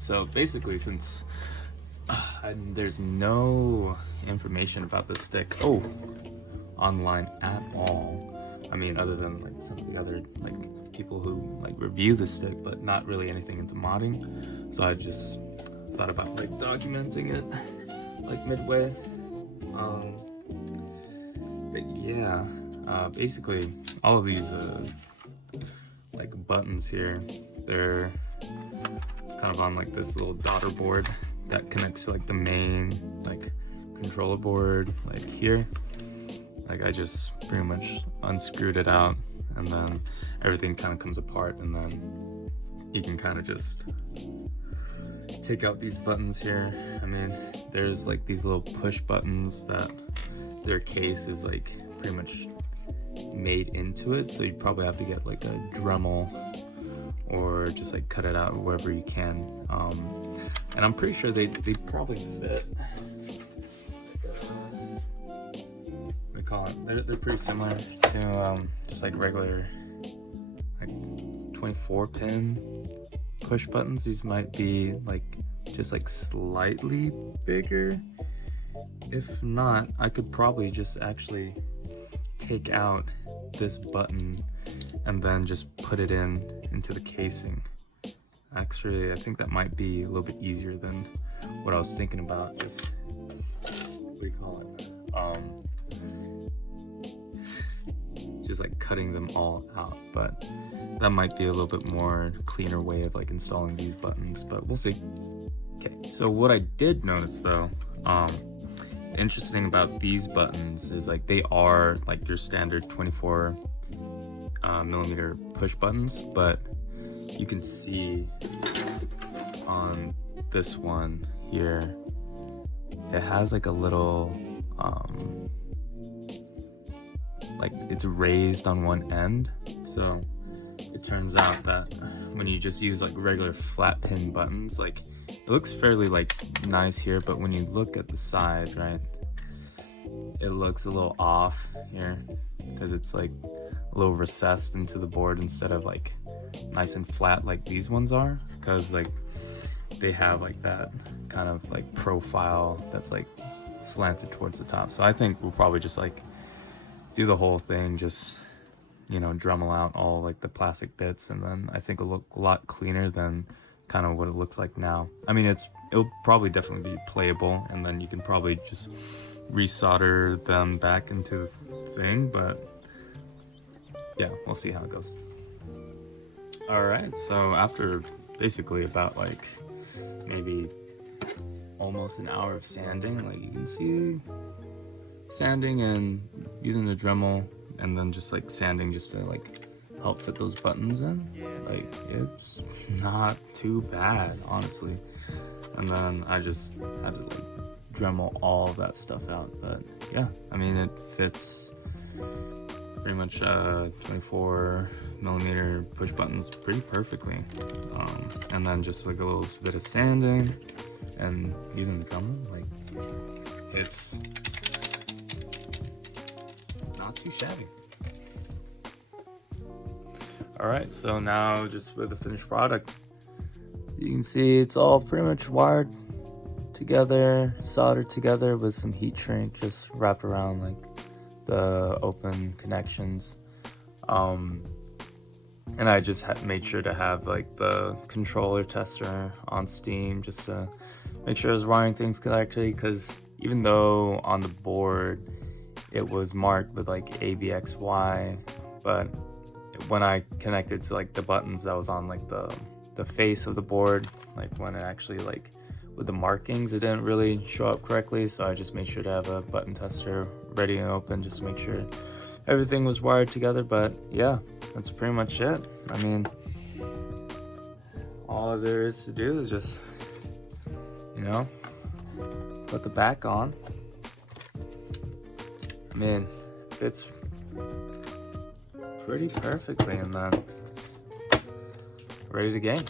so basically, since there's no information about this stick online at all, I mean, other than like some of the other like people who like review the stick, but not really anything into modding. So I just thought about like documenting it like midway. But yeah, basically all of these like buttons here, they're kind of on like this little daughter board that connects to like the main like controller board like here. Like I just pretty much unscrewed it out, and then everything kind of comes apart, and then you can kind of just take out these buttons here. I mean, there's like these little push buttons that their case is like pretty much made into it, so you'd probably have to get like a Dremel or just like cut it out wherever you can. And I'm pretty sure they probably fit. We call it. They're pretty similar to just like regular like 24 pin push buttons. These might be like just like slightly bigger. If not, I could probably just actually take out this button and then just put it into the casing. Actually, I think that might be a little bit easier than what I was thinking about. Just what do you call it? Just like cutting them all out, but that might be a little bit more cleaner way of like installing these buttons, but we'll see. Okay, so what I did notice though, interesting about these buttons is like they are like your standard 24 millimeter push buttons, but you can see on this one here, it has like a little like it's raised on one end. So it turns out that when you just use like regular flat pin buttons, like it looks fairly like nice here, but when you look at the side, right, it looks a little off here because it's like a little recessed into the board instead of like nice and flat like these ones are, because like they have like that kind of like profile that's like slanted towards the top. So I think we'll probably just like do the whole thing, just, you know, Dremel out all like the plastic bits, and then I think it'll look a lot cleaner than kind of what it looks like now. I mean, it'll probably definitely be playable, and then you can probably just resolder them back into the thing, but yeah, we'll see how it goes. All right, so after basically about like maybe almost an hour of sanding, like you can see sanding and using the Dremel, and then just like sanding just to like help fit those buttons in. Like it's not too bad, honestly. And then I just had to like Dremel all of that stuff out, but yeah, I mean, it fits pretty much 24 millimeter push buttons pretty perfectly. And then just like a little bit of sanding and using the Dremel, like it's not too shabby. All right, so now just with the finished product, you can see it's all pretty much wired together, soldered together with some heat shrink just wrapped around like the open connections. And I just made sure to have like the controller tester on Steam just to make sure I was wiring things correctly, because even though on the board it was marked with like ABXY, but when I connected to like the buttons that was on like the face of the board, like when it actually like with the markings, it didn't really show up correctly. So I just made sure to have a button tester ready and open just to make sure everything was wired together. But yeah, that's pretty much it. I mean, all there is to do is just, you know, put the back on. I mean, fits pretty perfectly, and then ready to game.